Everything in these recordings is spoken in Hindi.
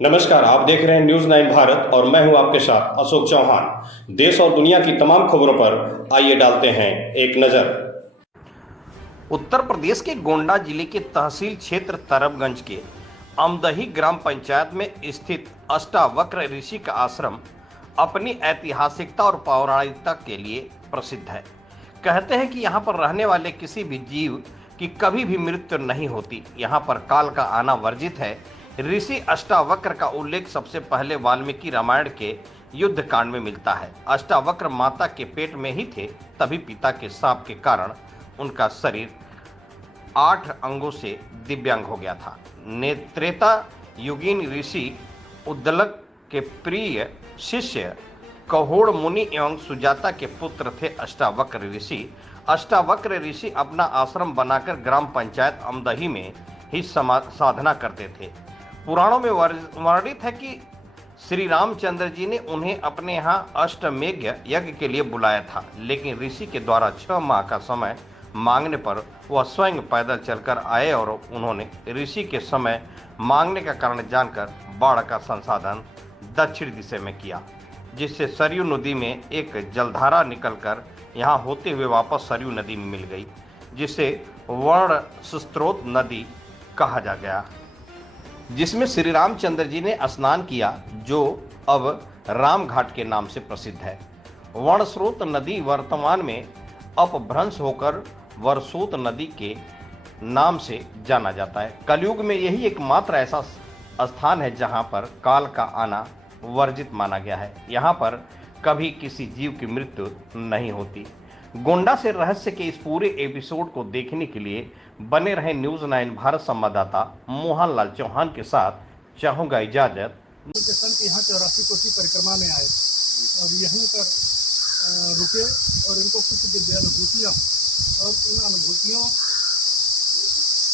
नमस्कार, आप देख रहे हैं न्यूज़ 9 भारत और मैं हूं आपके साथ अशोक चौहान। देश और दुनिया की तमाम खबरों पर आइए डालते हैं एक नजर। उत्तर प्रदेश के गोंडा जिले के तहसील क्षेत्र तरबगंज के अमदही ग्राम पंचायत में स्थित अष्टावक्र ऋषि का आश्रम अपनी ऐतिहासिकता और पौराणिकता के लिए प्रसिद्ध है। कहते हैं कि यहाँ पर रहने वाले किसी भी जीव की कभी भी मृत्यु नहीं होती। यहाँ पर काल का आना वर्जित है। ऋषि अष्टावक्र का उल्लेख सबसे पहले वाल्मीकि रामायण के युद्ध कांड में मिलता है। अष्टावक्र माता के पेट में ही थे, तभी पिता के शाप के कारण उनका शरीर 8 अंगों से दिव्यांग हो गया था। त्रेता युगीन ऋषि उद्दलक के प्रिय शिष्य कहोड़ मुनि एवं सुजाता के पुत्र थे अष्टावक्र ऋषि। अष्टावक्र ऋषि अपना आश्रम बनाकर ग्राम पंचायत अमदही में ही साधना करते थे। पुराणों में वर्णित है कि श्री रामचंद्र जी ने उन्हें अपने यहाँ अष्टमेघ यज्ञ के लिए बुलाया था, लेकिन ऋषि के द्वारा 6 माह का समय मांगने पर वह स्वयं पैदल चलकर आए और उन्होंने ऋषि के समय मांगने का कारण जानकर बाढ़ का संसाधन दक्षिण दिशा में किया, जिससे सरयू नदी में एक जलधारा निकलकर यहाँ होते हुए वापस सरयू नदी में मिल गई, जिसे वर्ण स्रोत नदी कहा जा गया, जिसमें श्री रामचंद्र जी ने स्नान किया, जो अब राम घाट के नाम से प्रसिद्ध है। वर्णस्रोत नदी वर्तमान में अपभ्रंश होकर वर्षोत नदी के नाम से जाना जाता है। कलयुग में यही एकमात्र ऐसा स्थान है जहां पर काल का आना वर्जित माना गया है। यहां पर कभी किसी जीव की मृत्यु नहीं होती। गोंडा से रहस्य के इस पूरे एपिसोड को देखने के लिए बने रहे न्यूज़ 9 भारत संवाददाता मोहनलाल चौहान के साथ। चाहूंगा इजाजत। संत यहाँ 84 कोसी परिक्रमा में आए और यहीं पर रुके और इनको कुछ दिव्य अनुभूतियाँ और उन अनुभूतियों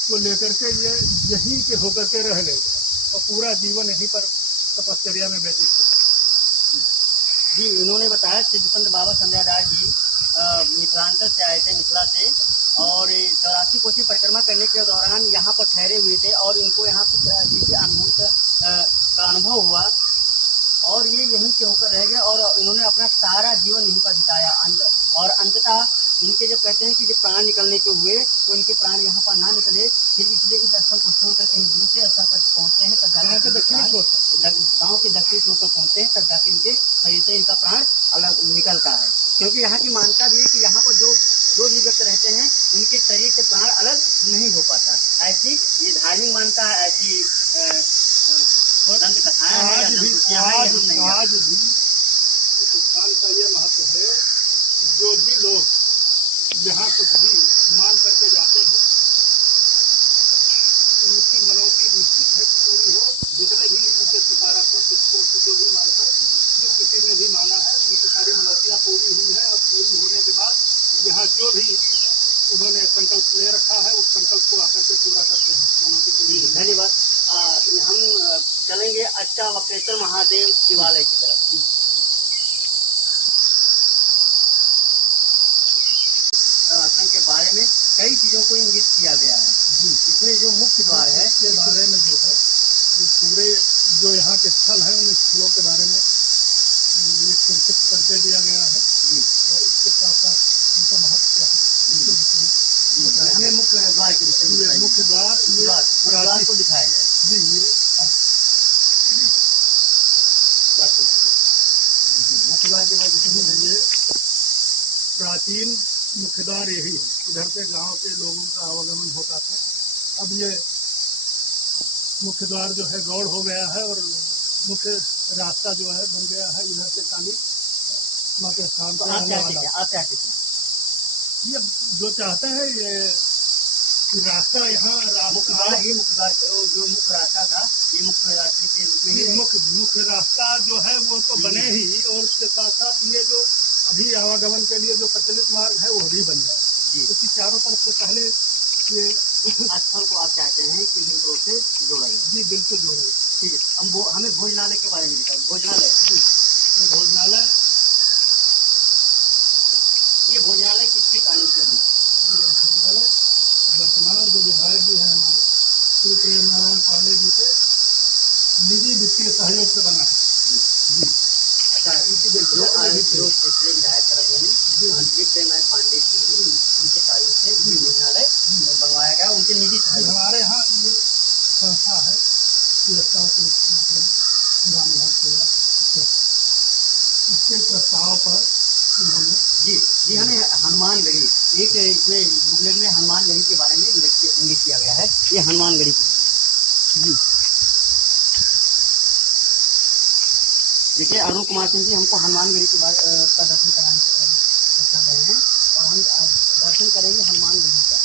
को लेकर के ये यहीं के होकर के रह गए और पूरा जीवन यहीं पर तपश्चर्या में व्यतीत करते जी। उन्होंने बताया सिद्ध संत बाबा संध्यादास जी मिथिलांचल से आए थे, मिथिला से, और 84 कोसी परिक्रमा करने के दौरान यहाँ पर ठहरे हुए थे और इनको यहाँ कुछ दिव्य का अनुभव हुआ और ये यहीं के होकर रह गए और इन्होंने अपना सारा जीवन यहीं पर बिताया। और अंततः इनके जब कहते हैं कि जब प्राण निकलने को हुए तो इनके प्राण यहाँ पर ना निकले, फिर इसलिए इस स्थल को छोड़कर कहीं दूसरे स्थल पर पहुँचते हैं, तब जाकर गाँव के दक्षिणी छोर पर पहुँचते हैं, तब जाके इनके शरीर से इनका प्राण अलग निकलता है। क्योंकि यहाँ की मान्यता भी है कि यहाँ पर जो भी व्यक्ति रहते हैं उनके शरीर से प्राण अलग नहीं हो पाता। ऐसी ये धार्मिक मान्यता है, ऐसी दंत कथाएं हैं। आज भी इस स्थान का ये महत्व है कि जो भी लोग यहाँ कुछ भी मान करके जाते हैं उनकी मनोती निश्चित है कि पूरी हो। जितने भी उनके सकारात्मक दृष्टिकोण से जो भी मानता जिस किसी ने भी माना है उनकी सारी मनोतियाँ पूरी हुई है और पूरी होने के बाद यहाँ जो भी उन्होंने संकल्प ले रखा है उस संकल्प को आकर के पूरा करते हैं। मनोती पूरी है। धन्यवाद। हम चलेंगे अष्टावक्रेश्वर महादेव शिवालय की तरफ। आश्रम के बारे में कई चीजों को इंगित किया गया है। इसमें जो मुख्य द्वार है के बारे में जो है पूरे जो यहाँ के स्थल हैं उन स्थलों के बारे में एक संक्षिप्त करके दिया गया है और इसके साथ साथ उनका महत्व क्या है इसके विषय में हमें मुख्य द्वार के विषय में मुख्य द्वार को दिखाया जाए। जी ये मुख्य द्वार के बाद ये प्राचीन मुख्य द्वार यही है। इधर से गांव के लोगों का आवागमन होता था। अब ये मुख्य द्वार जो है गौड़ हो गया है और मुख्य रास्ता जो है बन गया है इधर से काली माँ के स्थान पर आने वाला। आप क्या कहते हैं? ये जो चाहते हैं ये रास्ता यहाँ मुख्य द्वार जो मुख्य रास्ता था ये मुख्य रास्ते के रूप में मुख्य रास्ता जो है वो तो बने ही और उसके साथ साथ ये जो अभी आवागमन के लिए जो प्रचलित मार्ग है वो भी बन जाए, क्योंकि चारों तरफ से पहले ये स्थल को आप चाहते हैं कि लिंक रोड से जोड़ा जाए। जी बिल्कुल जोड़ा जाए। ठीक है। अब हमें भोजनालय के बारे में बताइए। भोजनालय भोजनालय ये भोजनालय किसके कानून से है? भोजनालय वर्तमान जो विधायक जी हैं हमारे श्री प्रेम नारायण पांडे जी के निजी इसके सहयोग से बना है। अच्छा, इनकी जो देखभाल जो क्षेत्रीय विधायक मंत्री प्रेमनाथ पांडे जी उनके सहयोग से ये भोजनालय बनवाया गया, उनके निजी सहयोग। हमारे यहाँ ये संस्था है, ये रामघाट सेवा, इसके प्रस्ताव पर उन्होंने जी हमें हनुमानगढ़ी एक इसमें बुकलेट में हनुमानगढ़ी के बारे में उल्लेख किया गया है। ये हनुमानगढ़ी की जी देखिए, अरुण कुमार सिंह जी हमको हनुमानगढ़ी के बारे का दर्शन कराने चल रहे हैं और हम दर्शन करेंगे हनुमानगढ़ी का।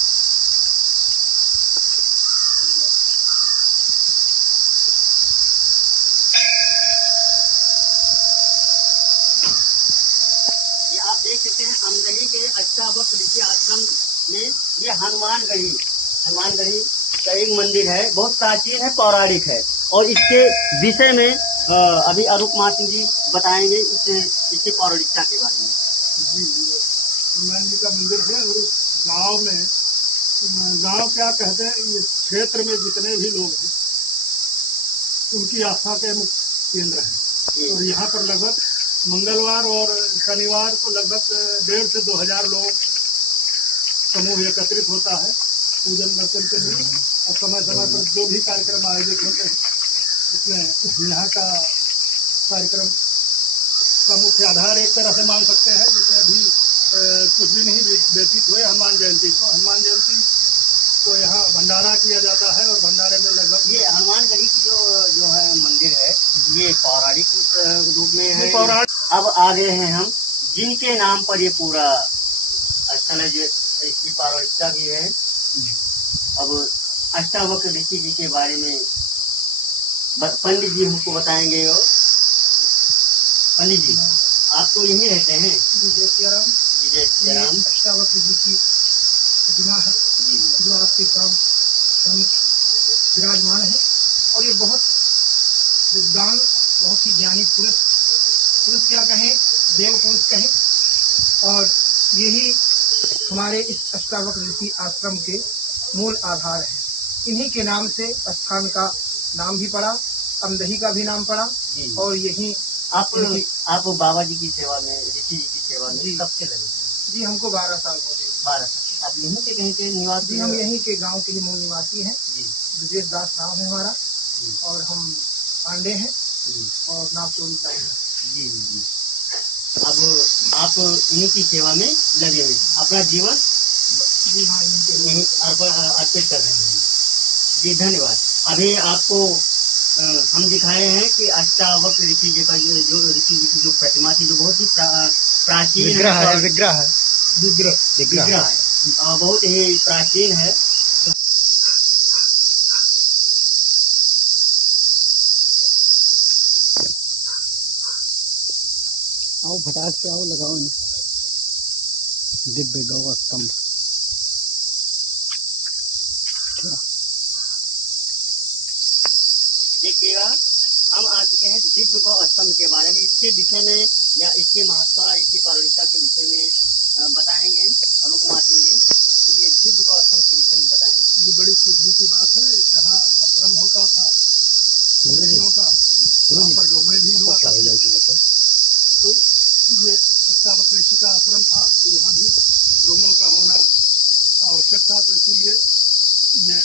ये आप देख सकते हैं अमदही के अष्टावक्र ऋषि आश्रम में ये हनुमानगढ़ी का एक मंदिर है, बहुत प्राचीन है, पौराणिक है। और इसके विषय में अभी अरुण कुमार सिंह जी बताएंगे इसकी पौराणिकता के बारे में। जी, हनुमान जी का मंदिर है और गांव में, गांव क्या कहते हैं, ये क्षेत्र में जितने भी लोग हैं उनकी आस्था के मुख्य केंद्र है। और यहाँ पर लगभग मंगलवार और शनिवार को लगभग 1,500 से 2,000 लोग समूह एकत्रित होता है पूजन दर्शन के लिए। और समय समय पर जो भी कार्यक्रम आयोजित होते हैं उसमें यहाँ का कार्यक्रम का मुख्य आधार एक तरह से मान सकते हैं। जैसे अभी कुछ भी नहीं व्यतीत हुए हनुमान जयंती को यहाँ भंडारा किया जाता है और भंडारे में लगभग ये हनुमानगढ़ी की जो है मंदिर है, ये पौराणिक रूप में है। अब आ गए हैं हम जिनके नाम पर ये पूरा स्थल है, जो इसकी पौराणिकता भी है। अब अष्टावक्र ऋषि जी के बारे में पंडित जी हमको बताएंगे। और पंडित जी, आप तो यहीं रहते हैं? जय सिया राम। जय सिया राम। अष्टावक्र जी की प्रतिमा है जो आपके सामने विराजमान है। और ये बहुत विद्वान, बहुत ही ज्ञानी पुरुष क्या कहें, देव पुरुष कहें। और यही हमारे इस अष्टावक्र ऋषि आश्रम के मूल आधार है। इन्हीं के नाम से स्थान का नाम भी पड़ा, अमदही का भी नाम पड़ा। और यही आप बाबा जी की सेवा में, ऋषि जी की सेवा में कब से लगे? जी, हमको 12 साल हो गए। 12 साल। आप यहीं के कहीं के निवासी? जी, हम यहीं के गांव के ही मूल निवासी हैं। ब्रजेश दास नाम है हमारा। और हम पांडे हैं और नापतोली का है। जी। अब आप इन्हीं की सेवा में लगे हुए, अपना जीवन जी हाँ यहीं अर्पित कर रहे हैं। जी धन्यवाद। अभी आपको हम दिखाए हैं कि अष्टावक्र ऋषि जी का जो ऋषि जी की जो प्रतिमा थी, जो बहुत ही प्राचीन विग्रह है, बहुत ही प्राचीन है। आओ फटाक से आओ, लगाओ दिव्य गौ स्तंभ। देखिएगा, हम आ चुके हैं दिव्य गौ स्तंभ के बारे में। इसके विषय में या इसके महत्व, इसकी पौराणिकता के विषय में बताएंगे अरुण कुमार सिंह जी। ये दिव्य गौ स्तंभ के विषय में बताएं। ये बड़ी सीधी सी बात है। जहाँ आश्रम होता था ऋषियों का, वहाँ पर डोमे भी हुआ था। तो ये अष्टावक्र ऋषि का आश्रम था, तो यहाँ भी डोमों का होना आवश्यक था। तो इसीलिए ये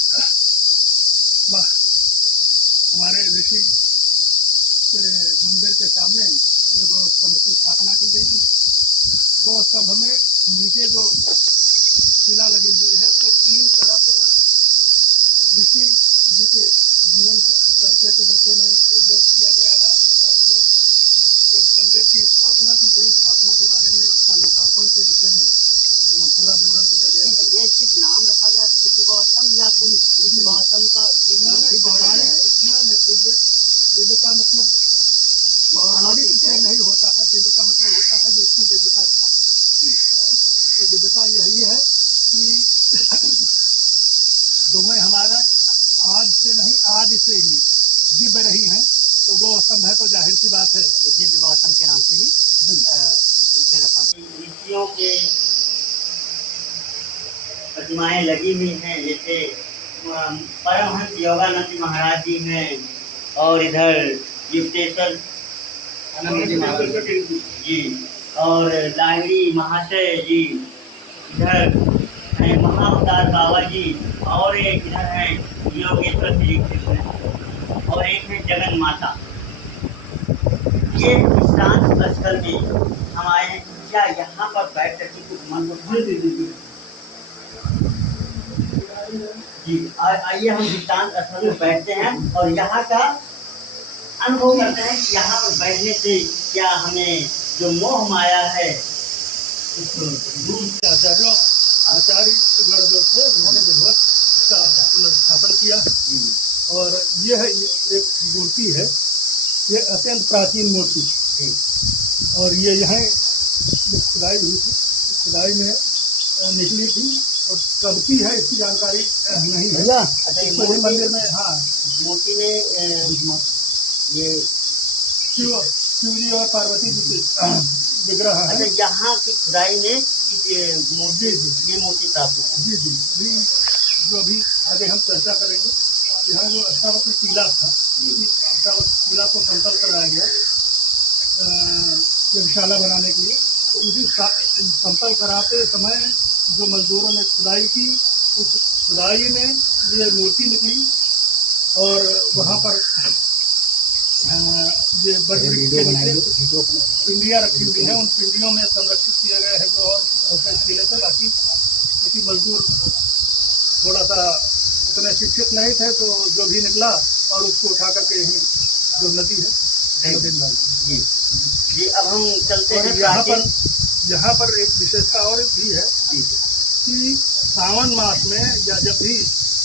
हमारे ऋषि के मंदिर के सामने ये गौ स्तंभ की स्थापना की गई थी। गौ स्तंभ में नीचे जो शिला लगी हुई है उसके 3 तरफ ऋषि जी के जीवन परिचय के विषय में उल्लेख किया गया है। तथा ये जो मंदिर की स्थापना की गई, स्थापना के बारे में, इसका लोकार्पण के विषय में पूरा विवरण दिया गया है। ये सिर्फ नाम रखा गया दिव्य गौ स्तंभ या कोई इस गौ स्तंभ का दिव्य का मतलब पौराणिक विषय नहीं होता है। दिव्य का मतलब होता है जो इसमें दिव्यता स्थापित है। तो दिव्यता यही है कि डोमे हमारा आज से नहीं, आदि से ही दिव्य रही हैं। तो गौ स्तंभ है तो जाहिर सी बात है वो दिव्य गौ स्तंभ के नाम से ही इसे रखा गया। ऋषियों के प्रतिमाएं लगी हुई हैं, जैसे परमहंस योगानंद महाराज जी हैं, और इधर युक्तेश्वर महाराज जी और लाहिड़ी महाशय जी, इधर है महाअवतार बाबा जी, और एक इधर है योगेश्वर श्री कृष्ण, और एक है जगन माता। ये शांत स्थल में हम आए हैं, क्या यहाँ पर बैठ करके कुछ मन को जी आइए हम शांत स्थल में बैठते हैं और यहाँ का अनुभव करते हैं कि यहाँ पर बैठने से क्या हमें जो मोह माया है आचार्यों आचार्यगण जो थे उन्होंने विधिवत इसका पुनर्स्थापन किया। और यह एक मूर्ति है, ये अत्यंत प्राचीन मूर्ति, और ये यहाँ खुदाई हुई थी, खुदाई में निकली थी, और कब की है इसकी जानकारी नहीं है। अच्छा, तो मंदिर में हाँ मूर्ति में ये शिव जी और पार्वती जी के विग्रह है। अच्छा, यहाँ की खुदाई में मूर्ति, ये मूर्ति प्राप्त हुई। जी जी, अभी जो अभी आगे हम चर्चा करेंगे, यहाँ जो अष्टावक्र टीला था, अष्टावक्र टीला को समतल कराया गया यज्ञशाला बनाने के लिए। तो उसी समतल कराते समय जो मजदूरों ने खुदाई की, उस खुदाई में ये मूर्ति निकली, और वहाँ पर ये बड़ी के नीचे पिंडियाँ रखी हुई हैं, उन पिंडियों में संरक्षित किए गए हैं जो और पैसे मिले थे। बाकी किसी मजदूर थोड़ा सा उतने शिक्षित नहीं थे, तो जो भी निकला और उसको उठा करके यहीं जो नदी है जी जी, अब हम चलते हैं। यहाँ पर एक विशेषता और भी है कि सावन मास में या जब भी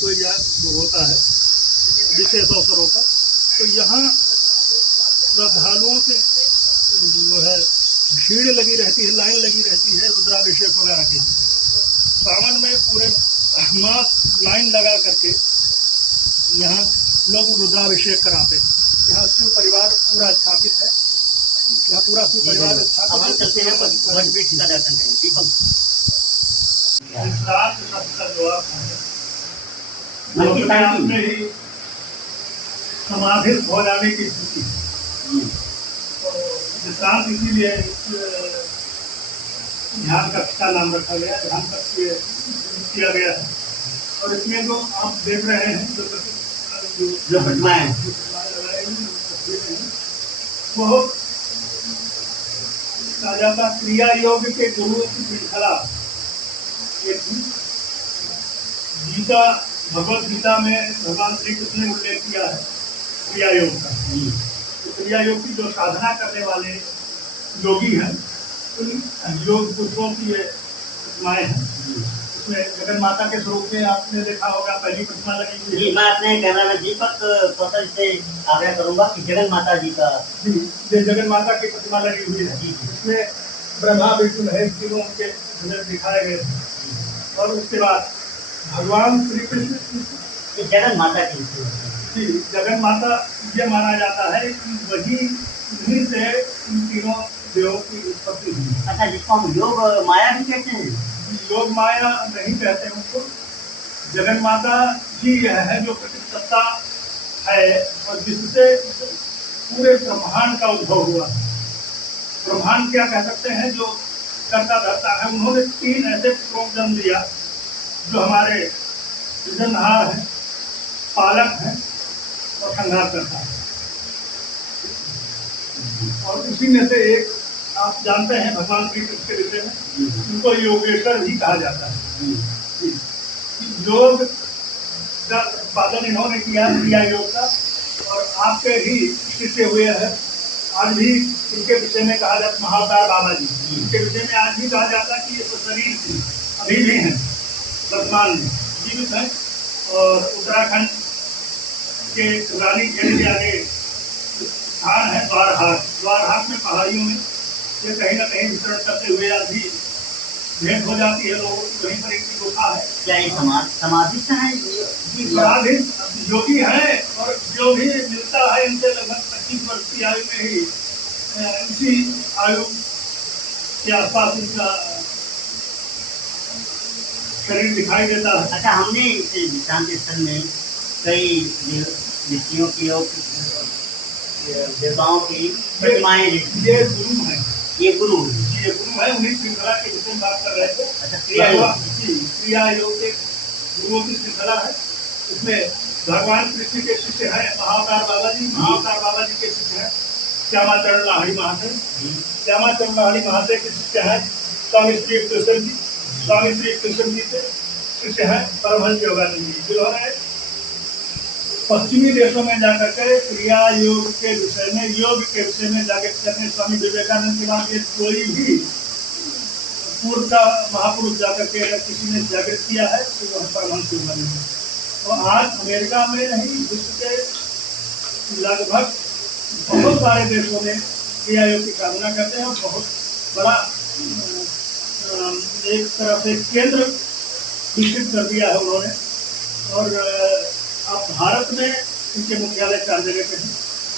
कोई याद होता है विशेष अवसरों पर, तो यहाँ श्रद्धालुओं के जो है भीड़ लगी रहती है, लाइन लगी रहती है रुद्राभिषेक वगैरह की। सावन में पूरे मास लाइन लगा करके यहाँ लोग रुद्राभिषेक कराते हैं। यहाँ शिव परिवार पूरा स्थापित है, यहाँ पूरा शिव परिवार स्थापित है। हम चलते हैं वटवृक्ष का दर्शन करें। दीपक का जवाब अपने आप में ही समाधित हो जाने की स्थिति। तो विश्रांत इसीलिए इस ध्यान कक्ष का नाम रखा गया, ध्यान कक्ष किया गया है। और इसमें जो आप देख रहे हैं जो प्रतिमाएं वो कहा जाता क्रिया योग के गुरु की श्रृंखला। गीता, भगवत गीता में भगवान श्री कृष्ण ने उल्लेख किया है क्रिया योग का। तो क्रिया योग की जो साधना करने वाले योगी हैं, उन योग पुरुषों की ये प्रतिमाएं हैं। इसमें जगन माता के स्वरूप में आपने देखा होगा पहली प्रतिमा लगी हुई जी। है। मैं अपने कहना में दीपक कौशल से आग्रह करूंगा कि जगन माता जी का ये जगन माता की प्रतिमा लगी हुई है। इसमें ब्रह्मा विष्णु महेश तीनों उनके दिखाए गए थे। और उसके बाद भगवान श्री कृष्ण जगन माता की जी, जगन माता ये माना जाता है कि वही से इन तीनों देवों की उत्पत्ति हुई। अच्छा, जिसको हम योग माया भी कहते हैं। योग माया नहीं कहते उनको, जगन माता ही यह है जो प्रतिसत्ता है और जिससे पूरे ब्रह्मांड का उद्भव हुआ। ब्रह्मांड क्या कह सकते हैं, जो करता धरता है। उन्होंने 3 ऐसे पुत्रों को जन्म दिया जो हमारे सृजनहार हैं, पालक हैं और संहार करता है। और उसी में से एक आप जानते हैं भगवान श्री कृष्ण के विषय में, उनको योगेश्वर भी कहा जाता है। योग का उत्पादन इन्होंने किया क्रिया योग का, और आपके ही शिष्य हुए हैं। आज भी इनके विषय में कहा जाता, महाअवतार बाबा जी, इनके विषय में आज भी कहा जाता कि ये तो शरीर थी, अभी भी हैं, वर्तमान में जीवित हैं। और उत्तराखंड के रानी खेल के आगे स्थान है द्वारहाट। द्वारहाट में पहाड़ियों में ये कहीं ना कहीं विचरण करते हुए आज भी भेंट हो जाती है लोगों की। वहीं पर एक गुफा है। क्या ये समाधि है? समाधि योगी है, और जो भी मिलता है इनसे लगभग 25 वर्ष की आयु में ही इसी आयु के आसपास इनका शरीर दिखाई देता है। अच्छा, हमने इस शांति स्थल में कई व्यक्तियों की और देवताओं की प्रतिमाएं ये गुरु हैं, ये गुरु हैं। ये गुरु है। उन्हीं श्रृंखला के विषय में बात कर रहे थे। अच्छा, क्रिया योग। क्रिया योग के गुरुओं की श्रृंखला है। इसमें भगवान कृष्ण के शिष्य हैं महाअवतार बाबा जी। महाअवतार बाबा जी के शिष्य हैं श्यामाचरण लाहिड़ी महाशय। श्यामाचरण लाहिड़ी महाशय के शिष्य हैं स्वामी श्री कृष्ण जी। स्वामी श्री कृष्ण जी से शिष्य हैं परमहंस योगानंद जी, जिन्होंने पश्चिमी देशों में जाकर के क्रिया योग के विषय में, योग के विषय में जाकर करने स्वामी विवेकानंद के बाद ये कोई भी पूर्व का महापुरुष जाकर के अगर किसी ने जागृत किया है तो वह परमहंस योगानंद है। और आज अमेरिका में नहीं, विश्व के लगभग बहुत सारे देशों में क्रिया योग की साधना करते हैं और बहुत बड़ा एक तरह से केंद्र विकसित कर दिया है उन्होंने। और अब भारत में इनके मुख्यालय 4 जगह पे हैं।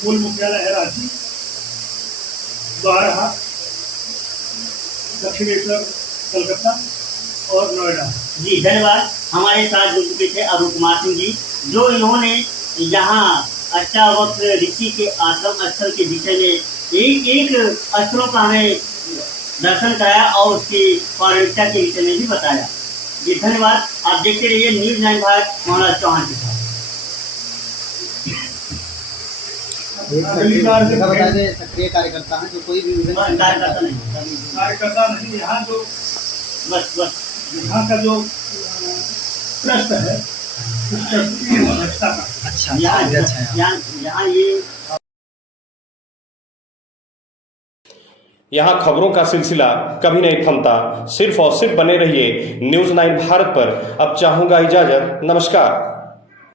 मूल मुख्यालय है रांची, द्वारका, दक्षिणेश्वर कलकत्ता और नोएडा। जी धन्यवाद। हमारे साथ जुड़ चुके थे अरुण कुमार सिंह जी, जो इन्होंने यहाँ अष्टावक्र ऋषि के आश्रम स्थल के विषय में एक स्थलों का हमें दर्शन कराया और उसकी पौराणिकता के विषय में भी बताया। जी धन्यवाद। आप देखते रहिए न्यूज़ 9 भारत मोहनलाल चौहान के साथ। सक्रिय कार्यकर्ता हैं जो कोई भी कार्यकर्ता नहीं, यहाँ जो बस यहाँ का जो ट्रस्ट है उस ट्रस्ट की अध्यक्षता का। अच्छा यहाँ ये यहाँ खबरों का सिलसिला कभी नहीं थमता। सिर्फ और सिर्फ बने रहिए न्यूज़ 9 भारत पर। अब चाहूँगा इजाज़त। नमस्कार।